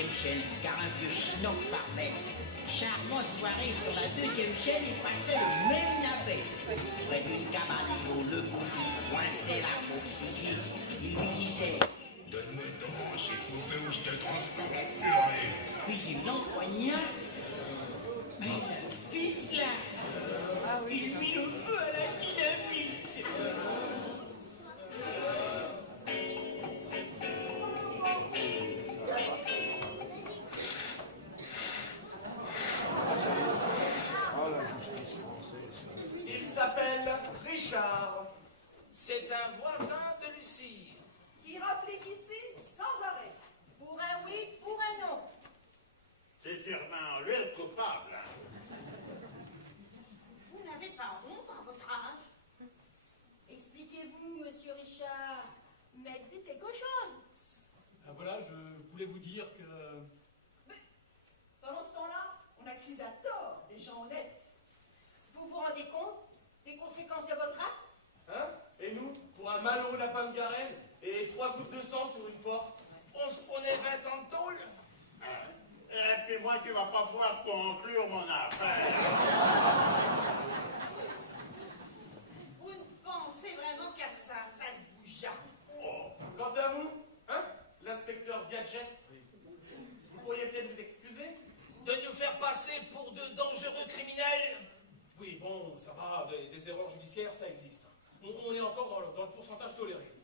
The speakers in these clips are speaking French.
deuxième chaîne, car un vieux schnock parlait. Charmante soirée sur la deuxième chaîne, il passait le même navet. Près d'une cabane jaune, le bouffi coinçait la pauvre Suzy. Il lui disait: donne-moi donc ces poupées où je te transporte purée. Puis il l'empoigna. Mais le fils là, il mit le feu à la dynamite. Il s'appelle Richard. C'est un voisin de Lucie. Qui rapplique ici sans arrêt. Pour un oui, pour un non. C'est sûrement lui le coupable. Vous n'avez pas honte à votre âge? Expliquez-vous, monsieur Richard. Mais dites quelque chose. Ben voilà, je voulais vous dire que... Mais pendant ce temps-là, on accuse à tort des gens honnêtes. Vous vous rendez compte des conséquences de votre acte? Hein? Et nous, pour un malheureux lapin de Garenne et 3 gouttes de sang sur une porte. On se prenait 20 ans de tôle. Et puis moi, tu vas pas pouvoir conclure mon affaire. Vous ne pensez vraiment qu'à ça, sale goujat. Oh. Quant à vous, hein, l'inspecteur Gadget, vous pourriez peut-être vous excuser De nous faire passer pour de dangereux criminels. Oui, bon, ça va, des erreurs judiciaires, ça existe. On est encore dans le pourcentage toléré.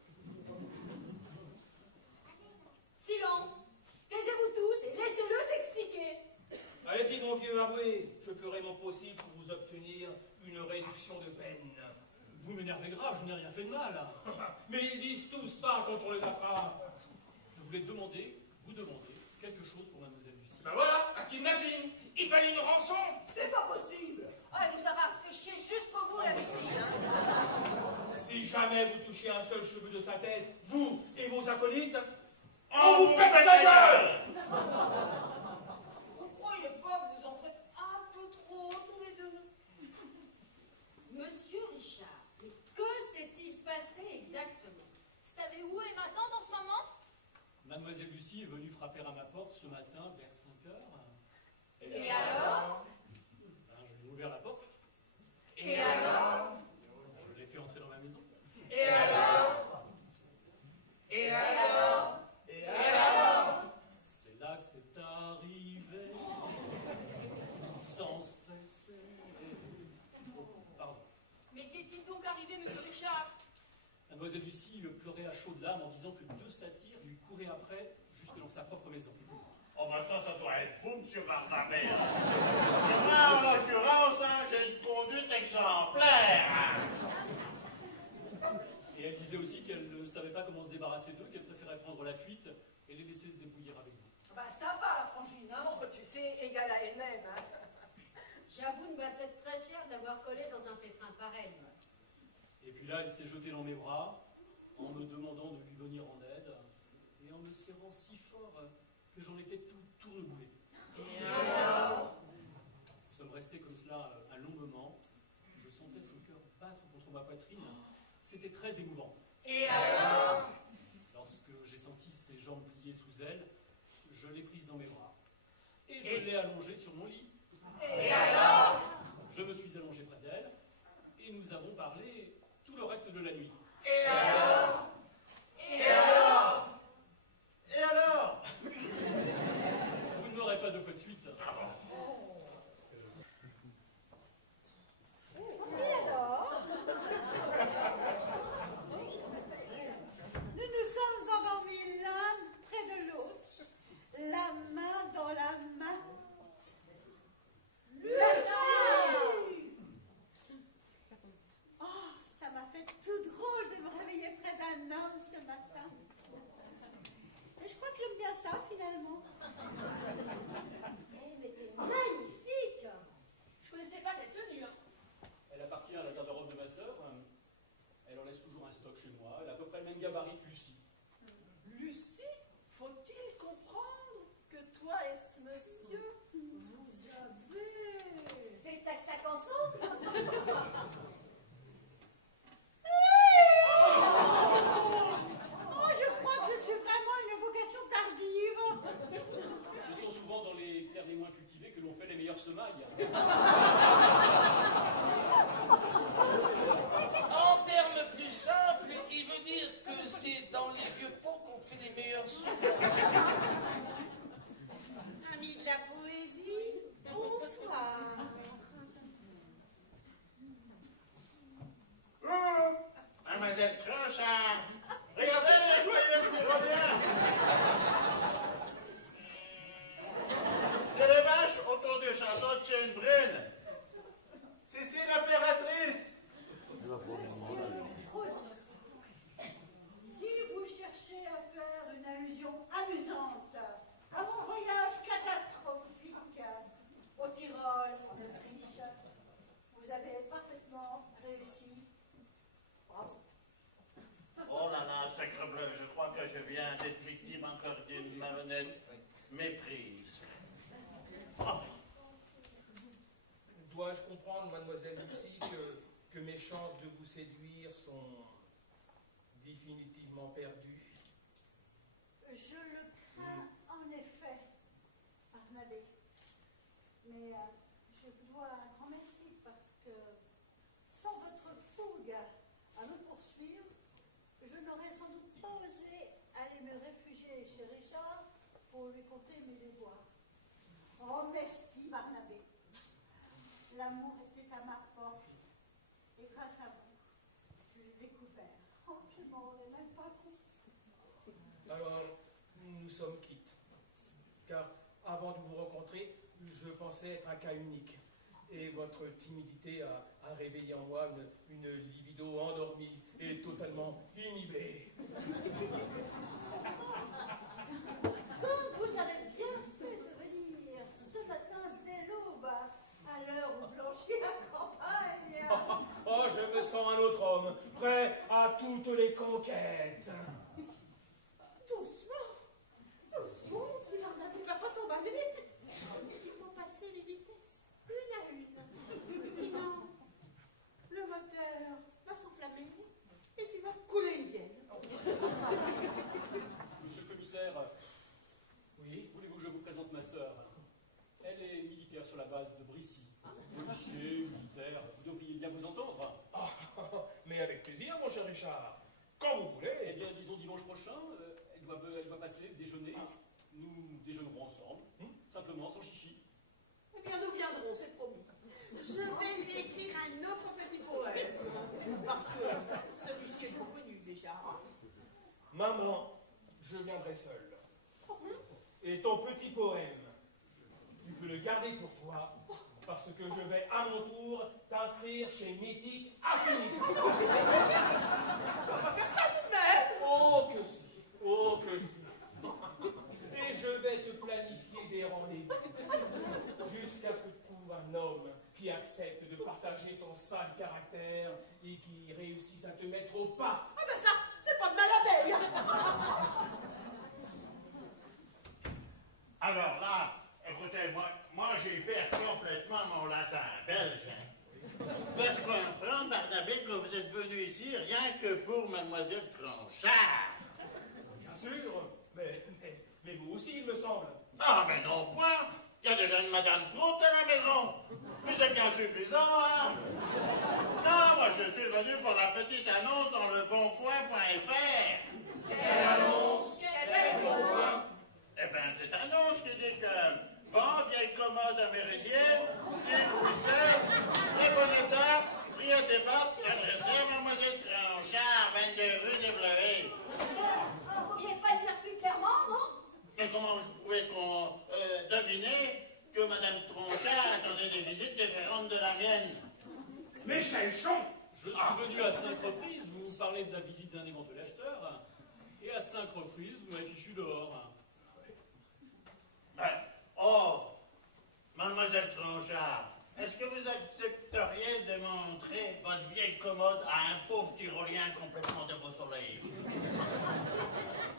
Silence. Taisez-vous tous et laissez-le s'expliquer. Allez-y, mon vieux, avouez. Je ferai mon possible pour vous obtenir une réduction de peine. Vous m'énervez grave, je n'ai rien fait de mal. Mais ils disent tous ça quand on les attrape. Je voulais vous demander quelque chose pour mademoiselle Lucie. Ben voilà, un kidnapping. Il fallait une rançon. C'est pas possible. Oh, elle nous aura fait chier jusqu'au bout, la Lucie. Hein. Si jamais vous touchez un seul cheveu de sa tête, vous et vos acolytes, On vous pète la gueule. Vous croyez pas que vous en faites un peu trop tous les deux? Monsieur Richard, mais que s'est-il passé exactement? Savez-vous où est ma tante en ce moment? mademoiselle Lucie est venue frapper à ma porte ce matin vers 5 heures. Et alors? Ben, je lui ai ouvert la porte. Et alors? Je l'ai fait entrer dans ma maison. Et alors? Et alors? Et alors? C'est là que c'est arrivé, sans stresser. Pardon. Mais qu'est-il donc arrivé, monsieur Richard? Mademoiselle Lucie pleurait à chaudes larmes en disant que 2 satyres lui couraient après jusque dans sa propre maison. Oh ben ça doit être fou, monsieur Barnabé. Et moi, en l'occurrence, hein, j'ai une conduite exemplaire. Et elle disait aussi qu'elle ne savait pas comment se débarrasser d'eux, qu'elle préférait prendre la fuite et les laisser se débrouiller avec vous. Bah ça va, la frangine, hein? Bon, tu sais, égale à elle-même. Hein. J'avoue ne pas être très fière d'avoir collé dans un pétrin pareil. Et puis là, elle s'est jetée dans mes bras en me demandant de lui venir en aide et en me serrant si fort que j'en étais tout tourneboulé. Et alors? Nous sommes restés comme cela un long moment. Je sentais son cœur battre contre ma poitrine. C'était très émouvant. Et alors? Lorsque j'ai senti ses jambes pliées sous elle, je l'ai prise dans mes bras. Et je l'ai allongée sur mon lit. Et alors? Je me suis allongé près d'elle et nous avons parlé tout le reste de la nuit. Et alors? Et alors? Et alors? Vous ne m'aurez pas 2 fois de suite. Et alors? Nous nous sommes endormis l'un près de l'autre, la main dans la main. Lucie! Oh, ça m'a fait tout drôle de me réveiller près d'un semailles. En termes plus simples, il veut dire que c'est dans les vieux pots qu'on fait les meilleurs soupes. Ami de la poésie, bonsoir. Oh, mademoiselle Tranchard, regardez le joyeux qui revient. C'est les vaches autour du château de Chêne-Brune. C'est l'impératrice. Si vous cherchez à faire une allusion amusante à mon voyage catastrophique au Tyrol, en Autriche, vous avez parfaitement réussi. Bravo. Oh là là, sacre bleu, je crois que je viens d'être victime encore d'une malhonnête méprise. Oh. Dois-je comprendre, mademoiselle Lucie, que mes chances de vous séduire sont définitivement perdues? Je le crains en effet, Barnabé. Mais je vous dois un grand merci parce que sans votre fougue à me poursuivre, je n'aurais sans doute pas osé aller me réfugier chez Richard pour lui conter mes déboires. Oh, merci, Barnabé. L'amour était à ma porte et grâce à vous, je l'ai découvert. Oh, je ne m'en rendais même pas compte. Alors, nous sommes quittes. Car avant de vous rencontrer, je pensais être un cas unique. Et votre timidité a réveillé en moi une libido endormie et totalement inhibée. Donc vous avez bien fait de venir ce matin dès l'aube, à l'heure où blanchit la campagne. Oh, je me sens un autre homme, prêt à toutes les conquêtes. Doucement, doucement, tu n'en avais pas t'emballer. Il faut passer les vitesses une à une. Sinon, le moteur va s'enflammer et tu vas couler une gueule. Monsieur le commissaire, Oui, voulez-vous que je vous présente ma sœur? Elle est militaire sur la base de Brissy. Policier, militaire, vous devriez bien vous entendre. ah, mais avec plaisir, mon cher Richard. Quand vous Eh voulez. bien, disons dimanche prochain, elle doit passer déjeuner. Nous déjeunerons ensemble, simplement, sans chichi. Eh bien, nous viendrons, c'est promis. Je vais lui écrire un autre petit poème. Parce que celui-ci est trop connu déjà. Hein. Maman, je viendrai seul. Et ton petit poème, tu peux le garder pour toi, parce que je vais à mon tour t'inscrire chez Mythique Affinité. On va faire ça tout de même. Oh que si, oh que si. Et je vais te planifier des rendez-vous, jusqu'à ce que tu trouves un homme qui accepte de partager ton sale caractère et qui réussisse à te mettre au pas. Ah ben ça, c'est pas de mal à veille. Alors là, écoutez, moi j'ai perdu complètement mon latin belge. Dois-je comprendre, Barnabé, que vous êtes venu ici rien que pour mademoiselle Tranchard? Bien sûr, mais vous aussi, il me semble. Ah, mais non point. Il y a déjà une madame Prout à la maison. Mais c'est bien suffisant, hein? Non, moi je suis venu pour la petite annonce dans le boncoin.fr. Quelle annonce? Quel point? Eh bien, cette annonce qui dit que bon, vieille commode amérindienne, style Pouisset, très bon état, prix à débat, s'adresser à mademoiselle Tranchard, 22 rue des Bleuets. Vous pouviez pas le dire plus clairement, non? Mais comment je pouvais deviner que madame Tranchard attendait des visites différentes de la mienne? Mais cherchons! Je suis venu à 5 reprises vous parler de la visite d'un éventuel acheteur, et à 5 reprises vous m'avez fichu dehors. Oh, mademoiselle Tranchard, est-ce que vous accepteriez de montrer votre vieille commode à un pauvre Tyrolien complètement déboussolé?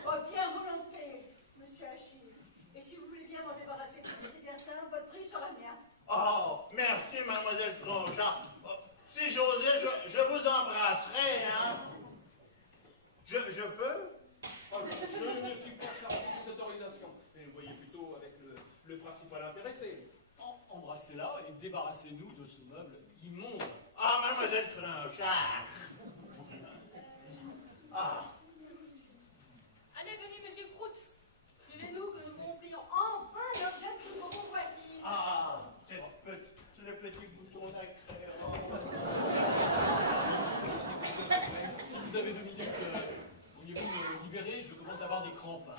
Oh, bien volonté, monsieur Achille. Et si vous voulez bien m'en débarrasser, c'est bien simple, votre prix sera le mien. Oh, merci, mademoiselle Tranchard. Oh, si j'osais, je vous embrasserais, hein? Je peux? Oh, je ne suis pas chargé de cette autorisation. Mais vous voyez plutôt avec le principal intéressé. En embrassez-la et débarrassez-nous de ce meuble immonde. Ah, mademoiselle Trinche, ah. Ah. Allez, venez, monsieur Prout. Suivez-nous que nous montrions enfin l'objet de notre convoitise. Ah, le petit bouton nacré. Si vous avez 2 minutes, pourriez-vous me libérer? Je commence à avoir des crampes.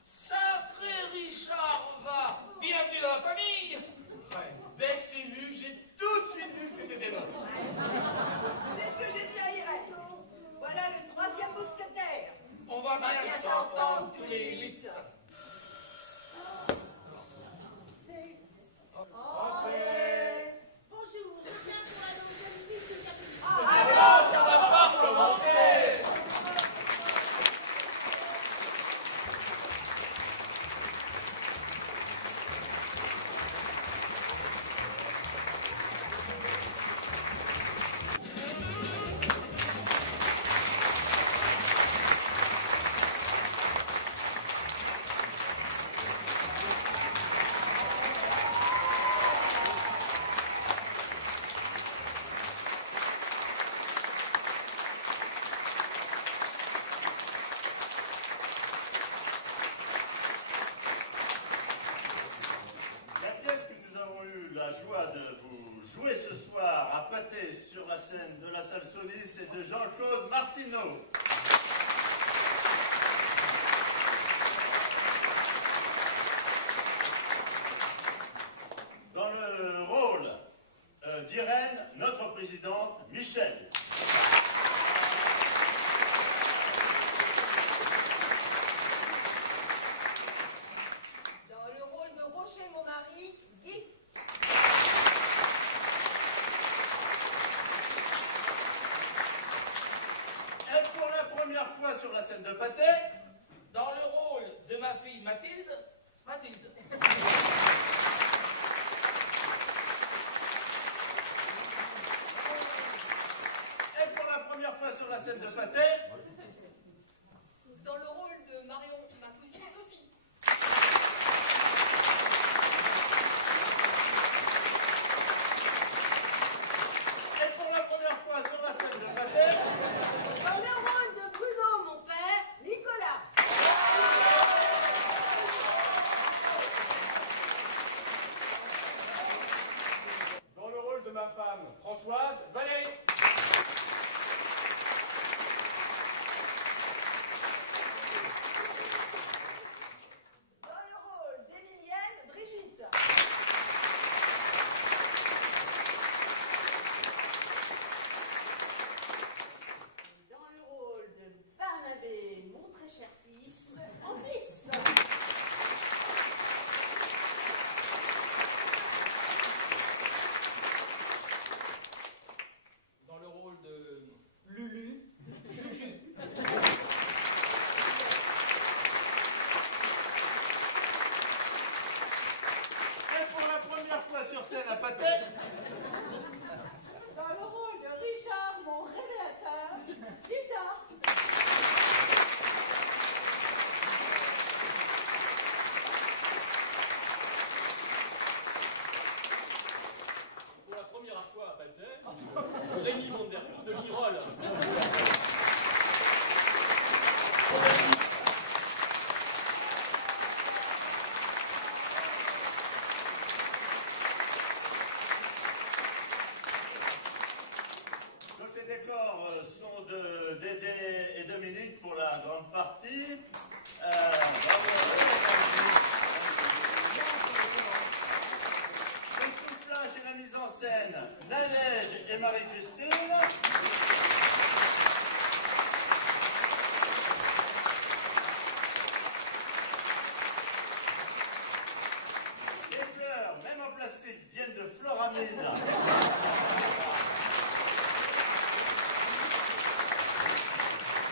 Sacré Richard va. Bienvenue dans la famille. Ouais, dès que je t'ai vu, j'ai tout de suite vu que t'étais des nôtres. C'est ce que j'ai dit à Irène. Voilà le 3e mousquetaire. On va bien s'entendre tous les 8. Entrez. Bonjour, je viens pour annoncer le fils de capitaine. Alors, ça va pas recommencer. La pièce que nous avons eu la joie de vous jouer ce soir à Pâté sur la scène de la salle Solis, c'est de Jean-Claude Martineau. Dans le rôle d'Irène, notre présidente Michel. Dans le rôle de Rocher, mon mari, Guy. Et pour la première fois sur la scène de Pâté, Dans le rôle de ma fille Mathilde, Mathilde. et pour la première fois sur la scène de Pâté, Dans le rôle de Marion, ma cousine Sophie. et pour la première fois sur la scène de Pâté, Dans le rôle de Bruno, mon père, Nicolas. Dans le rôle de ma femme, Françoise, Valérie. Dans le rôle d'Emilienne, Brigitte. Dans le rôle de Barnabé, mon très cher fils, Francis. Dans le rôle de Lulu, Juju. et pour la première fois sur scène à Pâté, Dans le rôle de Richard, mon révélateur, Gilda. Pour la première fois à Pâté, Rémi Van Der Poel de l'Irol. donc les décors sont de Dédé et Dominique pour la grande partie. Le soufflage et la mise en scène, Nadège et Marie-Christine. Les fleurs, même en plastique, viennent de Floramine.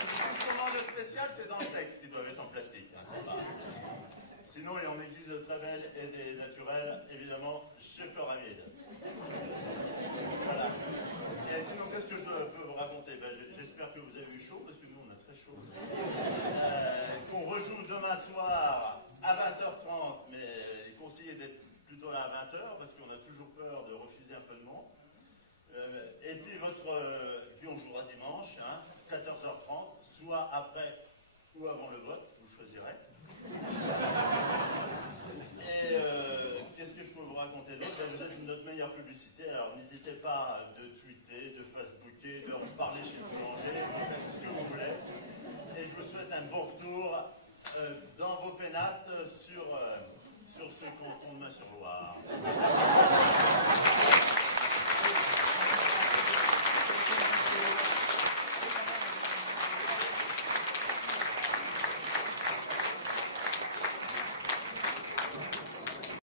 Une commande spéciale, c'est dans le texte, qui doivent être en plastique. Hein, c'est pas- Sinon, il en existe de très belles et des naturelles, évidemment, chez Floramide. Voilà. Et sinon, qu'est-ce que je peux vous raconter? Ben, j'espère que vous avez eu chaud, parce que nous, on a très chaud. Qu'on rejoue demain soir à votre